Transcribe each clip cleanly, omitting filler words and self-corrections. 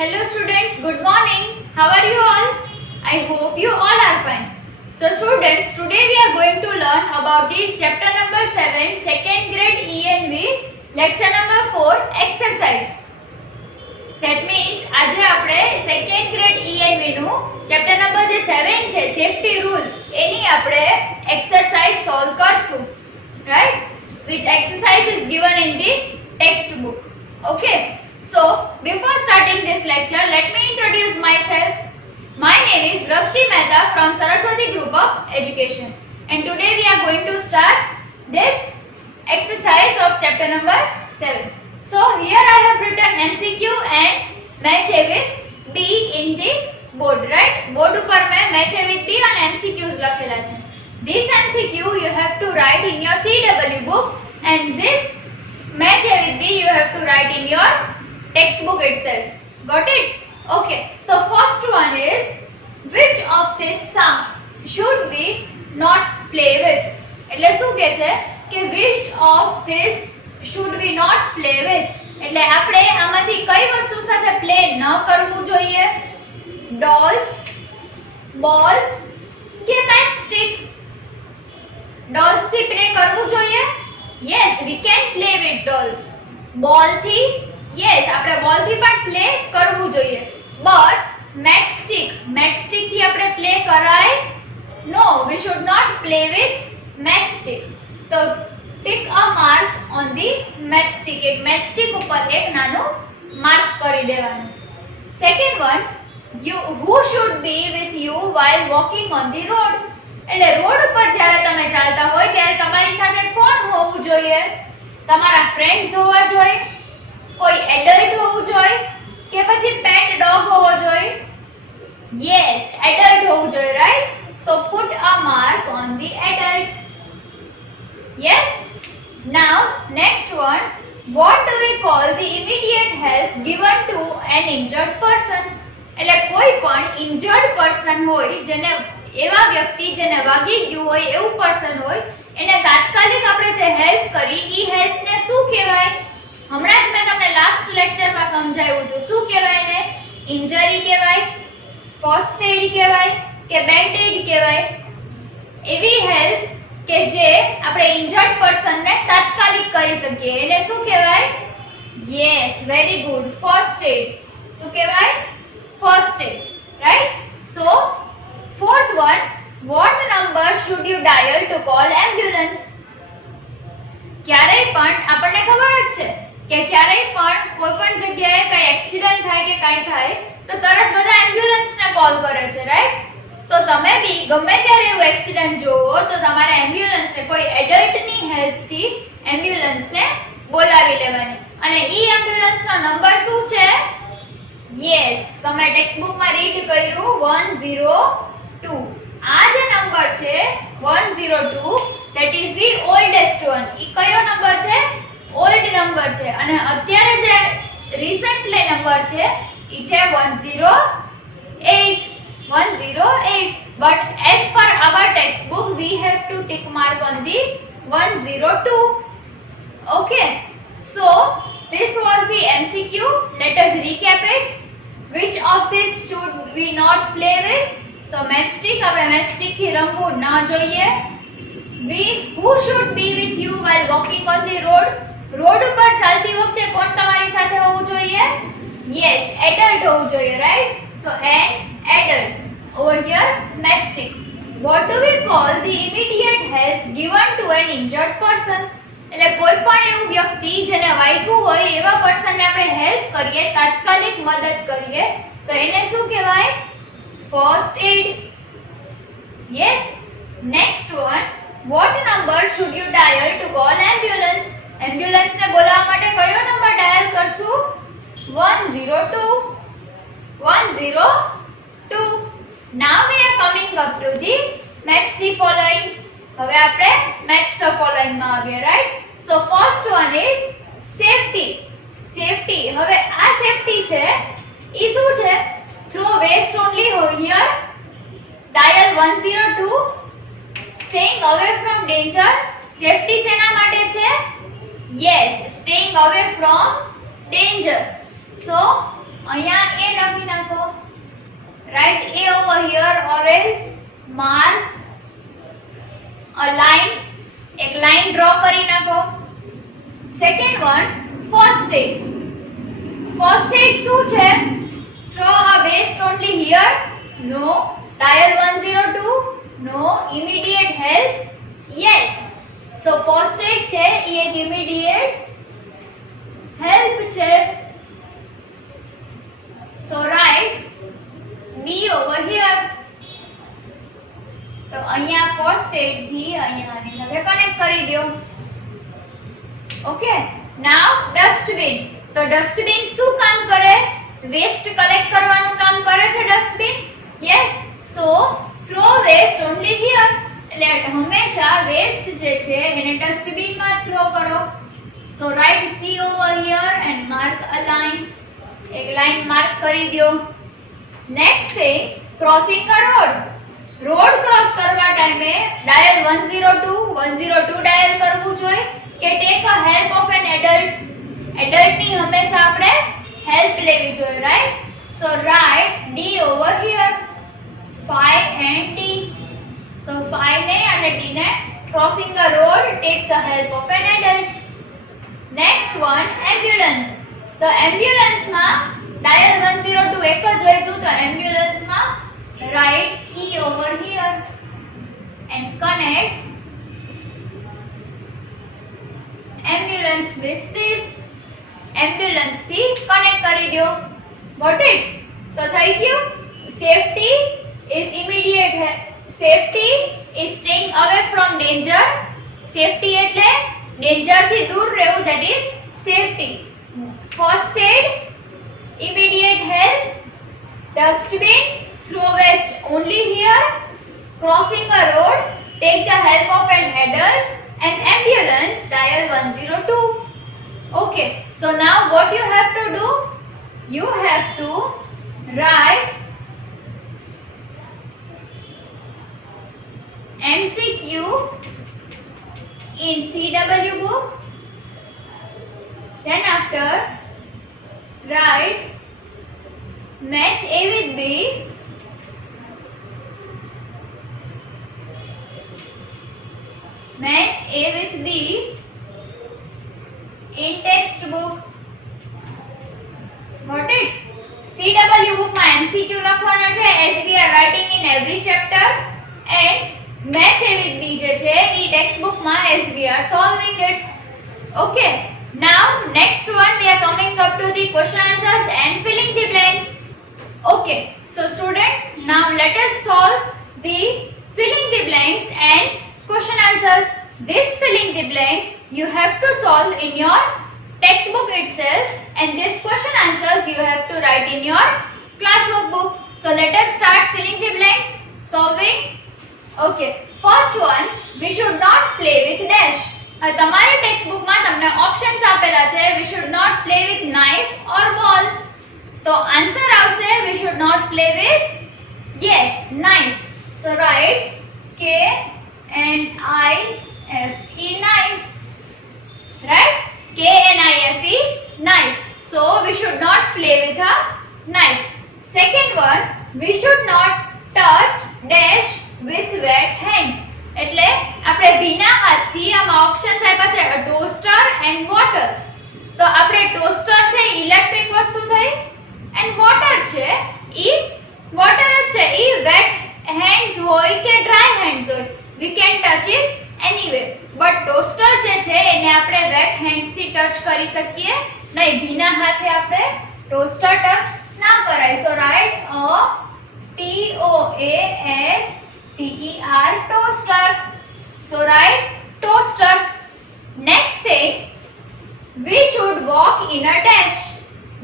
Hello students, good morning. How are you all? I hope you all are fine. So students, today we are going to learn about the chapter number 7, second grade ENV, lecture number 4, exercise. That means આજે આપણે second grade ENV નું chapter number જે 7 છે safety rules એની આપણે exercise solve કરશું. Right? Which exercise is given in the textbook. Okay? So, before starting this lecture, let me introduce myself. My name is Drashti Mehta from Saraswati Group of Education. And today we are going to start this exercise of chapter number 7. So, here I have written MCQ and match A with B in the board, right? Board ઉપર મેં match A with B and MCQs લખેલા છે. This MCQ you have to write in your CW book and this match A with B you have to write in your textbook itself. Got it? Okay. So first one is, which of this sum should we not play with? એટલે શું કહે છે કે which of this should we not play with? એટલે આપણે આમાંથી કઈ વસ્તુ સાથે પ્લે ન કરવું જોઈએ? ડોલ્સ, બોલ્સ કે મેચસ્ટિક? ડોલ્સ થી પ્લે કરવું જોઈએ? Yes, we can play with dolls. બોલ થી yes, આપણે બોલ થી પણ પ્લે કરવું જોઈએ. But matchstick થી આપણે પ્લે કરાય? No, we should not play with matchstick. So tick a mark on the matchstick. એક matchstick ઉપર એક નાનું માર્ક કરી દેવાનું. Second one, who should be with you while walking on the road? એટલે રોડ ઉપર જ્યારે તમે ચાલતા હોય ત્યારે તમારી સાથે કોણ હોવું જોઈએ? તમારા ફ્રેન્ડ્સ હોવા જોઈએ, કોઈ એડલ્ટ હોવું જોઈએ કે પછી પેટ ડોગ હોવો જોઈએ? Yes, adult હોવું જોઈએ, right? So put a mark on the adult. Yes? Now next one, what do we call the immediate help given to an injured person? એટલે કોઈ પણ injured person હોય, જેને એવા વ્યક્તિ જેને વાગી ગયું હોય એવું પર્સન હોય, એને તાત્કાલિક આપણે જે હેલ્પ કરી ઈ હેલ્પ ને શું કહેવાય? હમણાં જ મેં તમને લાસ્ટ લેક્ચરમાં સમજાવ્યું હતું. શું કહેવાય એને? ઇન્જરી કહેવાય, ફર્સ્ટ એડ કહેવાય કે બેન્ડેડ કહેવાય? એવી હેલ્પ કે જે આપણે ઇન્જર્ડ પર્સનને તાત્કાલિક કરી શકીએ એને શું કહેવાય? Yes, very good, first aid. શું કહેવાય? First aid, right? So fourth one, what number should you dial to call ambulance? ક્યારેય પણ આપણને ખબર જ છે કે ક્યારેય પણ કોઈ પણ જગ્યાએ કઈ એક્સિડન્ટ થાય કે કાઈ થાય તો તરત બધા એમ્બ્યુલન્સ ને કોલ કરે છે, રાઈટ? સો તમે બી ગમે ત્યારે એવું એક્સિડન્ટ જોવો તો તમારે એમ્બ્યુલન્સ ને કોઈ એડલ્ટ ની હેલ્પ થી એમ્બ્યુલન્સ ને બોલાવી લેવાની. અને ઈ એમ્બ્યુલન્સ નો નંબર શું છે? યસ, તમે ટેક્સ્ટબુક માં રીડ કર્યું 102. આ જે નંબર છે 102, that is the oldest one. ઈ કયો નંબર છે? ઓલ્ડ નંબર છે. અને અત્યારે જે રિસેન્ટલી નંબર છે ઈ છે 108. But as per our textbook we have to tick mark on the 102. Okay, so this was the MCQ. Let us recap it. Which of this should we not play with? તો matchstick, આપણે matchstick થી રમવું ના જોઈએ. Who should be with you while walking on the road? Road ઉપર ચાલતી વખતે કોણ તમારી સાથે હોવું જોઈએ? Yes, adult હોવું જોઈએ, right? So an adult. Over here matchstick. What do we call the immediate help given to an injured person? એટલે કોઈ પણ એવું વ્યક્તિ જેને વાગ્યું હોય એવા પર્સનને આપણે હેલ્પ કરીએ, તાત્કાલિક મદદ કરીએ તો એને શું કહેવાય? First aid. Yes. Next one, what number should you dial to call ambulance? Ambulance ને બોલાવવા માટે કયો નંબર ડાયલ કરશું? 102. Now we are coming up to the match the following. હવે આપણે match the following માં આવીએ, right? So first one is safety. હવે આ safety છે ઈ શું છે? Throw waste only here. Dial 102. Staying away from danger. Safety શેના માટે છે? Yes, staying away from danger. So અહીંયા A લખી નાખો. Write A over here or else mark a line. એક લાઈન ડ્રો કરી નાખો. Second one first aid. First aid શું છે? Throw a waste only here? No. Dial 102? No. Immediate help? Yes. So first aid છે એ એક immediate help છે. So write B over here. તો અહીંયા first aid થી અહીંયા આની સાથે કનેક્ટ કરી દો. ઓકે. Now dustbin. તો ડસ્ટબિન શું કામ કરે? વેસ્ટ કલેક્ટ કરવાનું કામ કરે છે dustbin. Yes. So throw waste only here. એટલે હંમેશા વેસ્ટ જે છે એને ડસ્ટબિન માં થ્રો કરો. So write C over here and mark a line. એક લાઈન માર્ક કરી દો. નેક્સ્ટ છે crossing a road. Road cross કરવા ટાઈમે ડાયલ 102 ડાયલ કરવું જોઈએ કે take a help of an adult. Adult ની હંમેશા આપણે હેલ્પ લેવી જોઈએ, right? So write D over here. 5 and D. તો 5 ને અને D ને crossing the road take the help of an adult. Next one ambulance. તો ambulance માં dial 102 એક જ હોય તો ambulance માં write E over here and connect ambulance with this. ambulance થી connect કરી દો. got it? તો થઈ ગયું. safety is immediate. safety is staying away from danger. safety એટલે danger થી દૂર રહેવું, that is safety. first aid, immediate help, dustbin, throw waste only here, crossing a road, take the help of an adult, and ambulance dial 102. Okay, so now what you have to do? You have to write MCQ in CW book. Then after write match A with B. Match A with B in textbook. Got it? CW book માં MCQ લખવાના છે as we are writing in every chapter, and match A with B જે છે ઈ textbook માં as we are solving it. Okay. Now next one we are coming up to the question answers and filling the blanks. Okay. So students, now let us solve the filling the blanks and question answers. This filling the blanks you have to solve in your textbook itself, and this question answers you have to write in your classwork book. So let us start filling the blanks, solving. Okay, first one, we should not play with dash. તમારી ટેક્સ્ટબુક માં તમને ઓપ્શન્સ આપેલા છે. we should not play with knife or ball. તો આન્સર આવશે we should not play with, yes, knife. So write KNIFE, knife. Right? KNIFE, knife. So we should not play with a knife. Second one, we should not touch dash with wet hands. એટલે આપણે ભીના હાથથી આમાં ઓપ્શન્સ આપ્યા છે toaster and water. તો આપણે ટોસ્ટર છે ઇલેક્ટ્રિક વસ્તુ થઈ, એન્ડ વોટર છે ઈ વોટર જ છે. ઈ વેટ હેન્ડ્સ હોય કે ડ્રાય હેન્ડ્સ હોય, we can touch it anyway. But toaster જે છે એને આપણે વેટ હેન્ડ્સ થી ટચ કરી શકીએ નહીં. ભીના હાથે આપણે ટોસ્ટર ટચ ના કરાય. સો right TOASTER, toaster. So write toaster. Next thing, we should walk in a dash.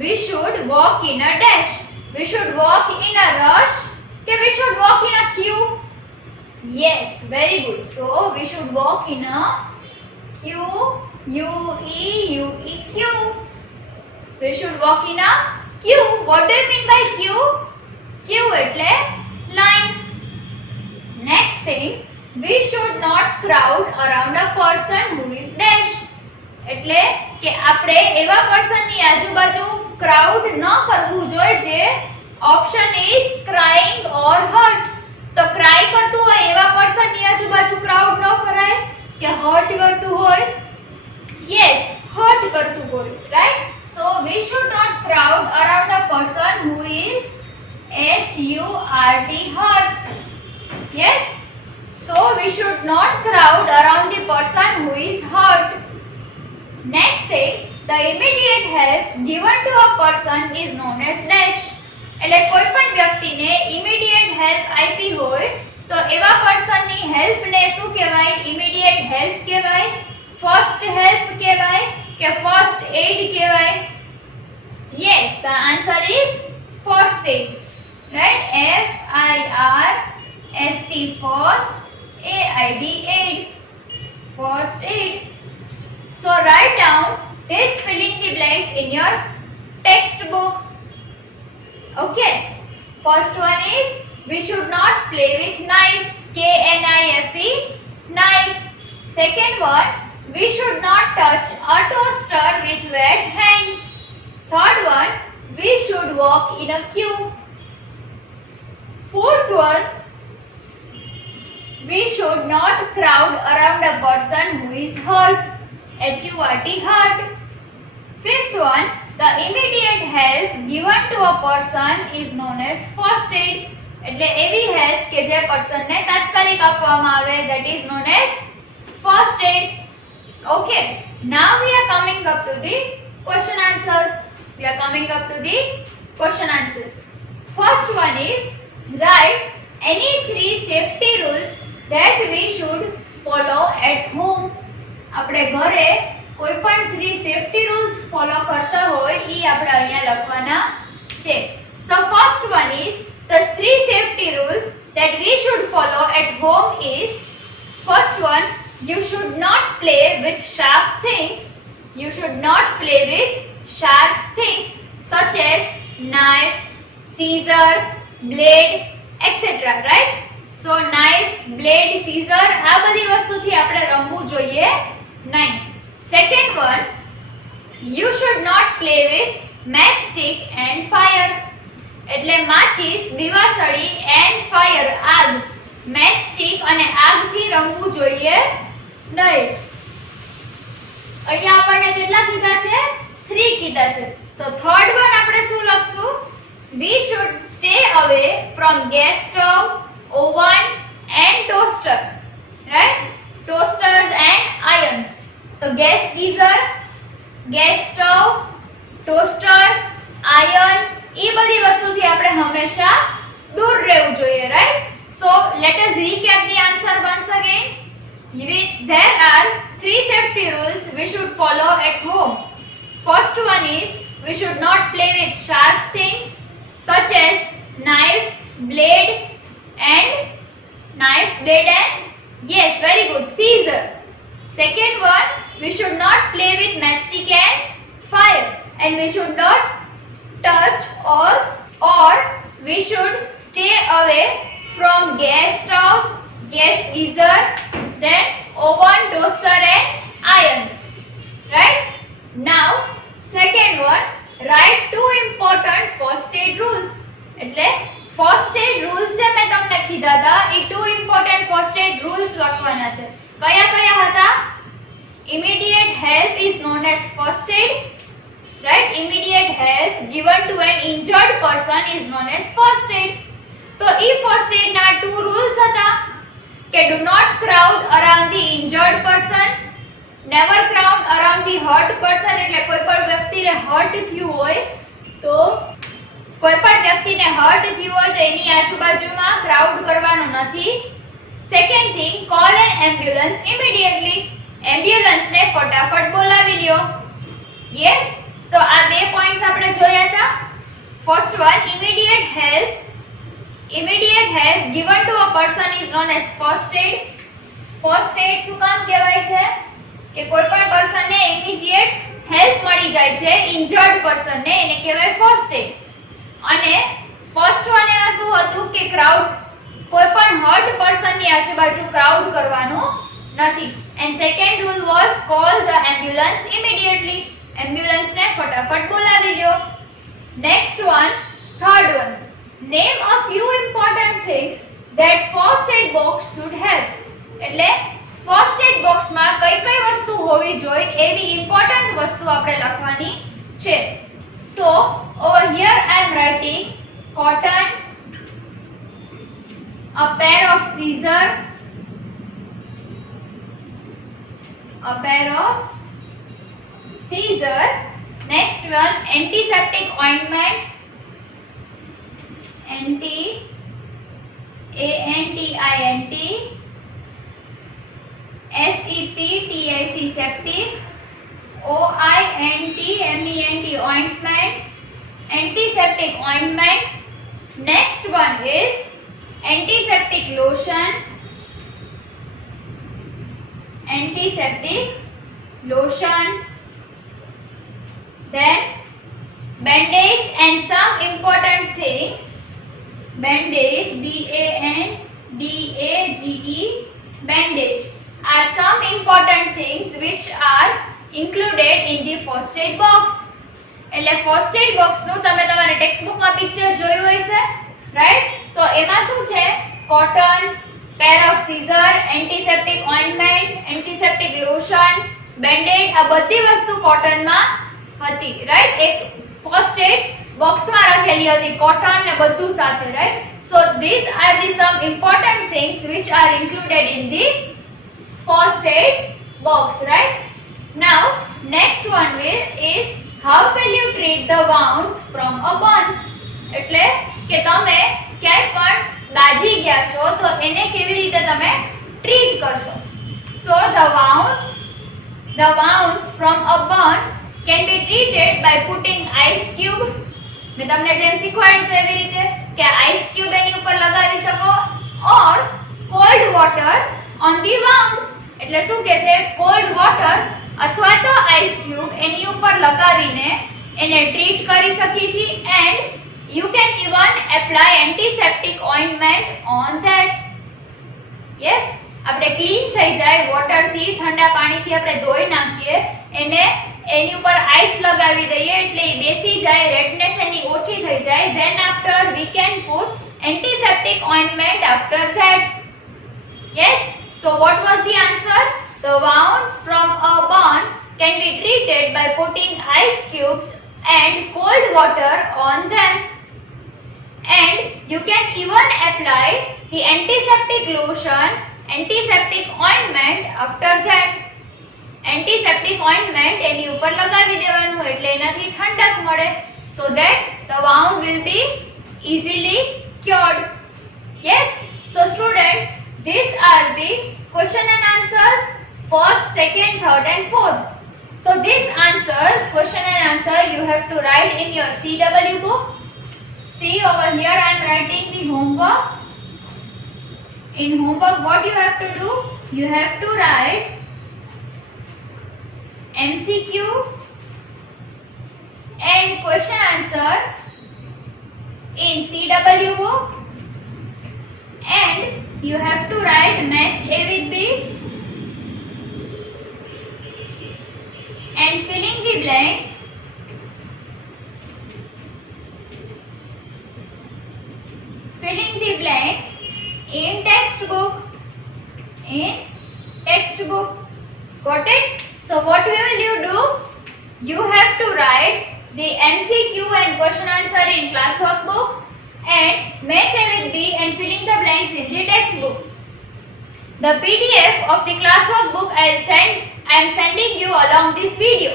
We should walk in a dash. We should walk in a rush. Okay, we should walk in a queue. Yes, very good. So we should walk in a queue. queue. We should walk in a queue. What do you mean by queue? Queue એટલે line. Next thing, we should not crowd around a person who is dash. એટલે કે આપણે એવા પર્સન ની આજુબાજુ ક્રાઉડ ન કરવું જોઈએ જે ઓપ્શન ઇઝ ક્રાઇંગ ઓર હર્ટ. તો ક્રાય કરતું હોય એવા પર્સન ની આજુબાજુ ક્રાઉડ ન કરાય કે હર્ટ કરતું હોય. યસ, હર્ટ કરતું હોય, right? So we should not crowd around a person who is hurt, hurt. Yes, so we should not crowd around the person who is hurt. Next thing, the immediate help given to a person is known as dash. એટલે કોઈ પણ વ્યક્તિને immediate help આપી હોય તો એવા પર્સનની હેલ્પને શું કહેવાય? ઇમિડિયેટ હેલ્પ કહેવાય, ફર્સ્ટ હેલ્પ કહેવાય કે ફર્સ્ટ એડ કહેવાય? Yes, the answer is first aid, right? FIRST, first, AID, aid, first aid. So write down this filling the blanks in your textbook. Okay, first one is we should not play with knife, KNIFE, knife. Second one, we should not touch a toaster with wet hands. Third one, we should walk in a queue. Fourth one, we should not crowd around a person who is hurt, HURT, hurt. Fifth one, the immediate help given to a person is known as first aid. એટલે એવી હેલ્પ કે જે પર્સનને તાત્કાલિક આપવામાં આવે, that is known as first aid. Okay, now we are coming up to the question answers. We are coming up to the question answers. First one is write any 3 safety rules that we should follow at home. આપણે ઘરે કોઈ પણ 3 safety rules follow કરતા હોય ઈ આપણે અહીંયા લખવાના છે. So first one is the 3 safety rules that we should follow at home is, first one, you should not play with sharp things. You should not play with sharp things such as knives, scissor, blade, etc. Right? So knife, blade, scissor આ બધી વસ્તુથી આપણે રમવું જોઈએ નહીં. Second one, you should not play with matchstick and fire. એટલે માચીસ, દીવાસળી and fire, આગ. matchstick અને આગથી રમવું જોઈએ નહીં. અહીંયા આપણને કેટલા કીધા છે? 3 કીધા છે. તો third one આપણે શું લખશું? We should stay away from gas stove, oven and toaster. Right? Toasters and irons. તો gas geyser, gas stove, toaster, iron એ બધી વસ્તુથી આપણે હંમેશા દૂર રહેવું જોઈએ, right? So let us recap the answer once again. There are 3 safety rules we should follow at home. First one is we should not play with sharp things such as knife, blade and yes, very good, scissor. Second one, we should not play with matchstick and fire, and we should not touch or we should stay away from gas stoves, gas geyser, then oven, toaster and irons. Right? Now, second one, write 2 important first aid rules. એટલે first aid rules જે મેં તમને કીધા હતા એ 2 important first aid rules લખવાના છે. કયા કયા હતા? Immediate help is known as first aid. Right? Immediate help given to an injured person is known as first aid. તો ઈ first aid ના 2 rules હતા કે do not crowd around the injured person, never crowd around the hurt person. એટલે કોઈ પણ વ્યક્તિને હર્ટ થયું હોય તો કોઈ પણ વ્યક્તિને હર્ટ થયું હોય તો એની આજુબાજુમાં ક્રાઉડ કરવાનો નથી. Second thing, call an ambulance immediately. એમ્બ્યુલન્સને ફટાફટ બોલાવી લ્યો. યસ, સો આ 2 પોઈન્ટ્સ આપણે જોયા હતા. First one, immediate help given to a person is known as first aid. First aid શું કામ કહેવાય છે? કે કોઈ પણ પર્સનને ઇમિડિયેટ હેલ્પ મળી જાય છે ઇન્જર્ડ પર્સનને, એને કહેવાય ફર્સ્ટ એડ. અને ફર્સ્ટ વન એમાં શું હતું કે ક્રાઉડ, કોઈ પણ હર્ટ પર્સનની આજુબાજુ ક્રાઉડ કરવાનું નથી. And second rule was call the ambulance immediately. એમ્બ્યુલન્સને ફટાફટ બોલાવી લ્યો. Next one, third one. Name a few important things that first aid box should have. એટલે first aid box માં કઈ કઈ વસ્તુ હોવી જોઈએ એવી important વસ્તુ આપણે લખવાની છે. So over here I am writing cotton, a pair of scissors, next one antiseptic ointment, ANTINT, SEPTAC septic, OINTMENT ointment, antiseptic ointment. Next one is antiseptic lotion, then bandage and some important things. Bandage, BANDAGE, bandage are some important things which are included in the first aid box. એટલે first aid box નું તમે તમારા text book માં પિક્ચર જોયું હશે, રાઈટ? સો એમાં શું છે? Cotton, pair of scissors, antiseptic ointment, antiseptic lotion, bandage, આ બધી વસ્તુ કોટન માં હતી, રાઈટ? એક first aid box માં રાખેલી હતી કોટન ને બધું સાથે, right? So these are the some important things which are included in the first aid box, right? Now next one is how will you treat the wounds from a burn? એટલે કે તમે ક્યાંય પણ દાજી ગયા છો તો એને કેવી રીતે તમે ટ્રીટ કરશો? So the wounds from a burn can be treated by putting ice cube. મેં તમને જેમ શીખવાડ્યું તો એવી રીતે કે આઈસ ક્યુબ એની ઉપર લગાવી શકો or cold water on the wound. એટલે શું કહે છે? cold water અથવા તો આઈસ ક્યુબ એની ઉપર લગાવીને એને ટ્રીટ કરી શકી છી and you can even apply antiseptic ointment on that. Yes, આપણે ક્લીન થઈ જાય વોટર થી, ઠંડા પાણીથી આપણે ધોઈ નાખીએ, એને એની ઉપર આઈસ લગાવી દઈએ એટલે એ બેસી જાય, રેડનેસ એની ઓછી થઈ જાય. Then after we can put antiseptic ointment after that. Yes, so what was the answer? The wounds from a burn can be treated by putting ice cubes and cold water on them, and you can even apply the antiseptic lotion, antiseptic ointment after that. Antiseptic ointment એની ઉપર લગાવી દેવાનું હોય એટલે એનાથી ઠંડક મળે, so that the wound will be easily cured. Yes, so students, these are the question and answers first, second, third and fourth. So these answers, question and answer, you have to write in your CW book. See over here I am writing the homework. In homework what you have to do? You have to write MCQ and question answer in CW book, and you have to write match A with B and filling the blanks in textbook. Got it? So what will you do? You have to write the MCQ and question answer in classwork book and match A with B and filling the blanks in the textbook. The PDF of the classwork book I am sending you along this video.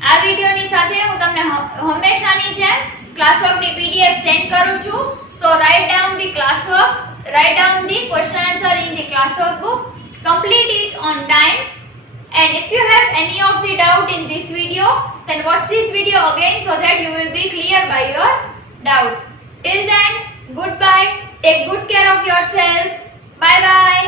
આ વિડિયોની સાથે હું તમને હંમેશાની જેમ classwork ની PDF send કરું છું. So write down the classwork, write down the question answer in the classwork book, complete it on time. And if you have any of the doubt in this video, then watch this video again so that you will be clear by your doubts. Till then, goodbye. Take good care of yourself. Bye bye.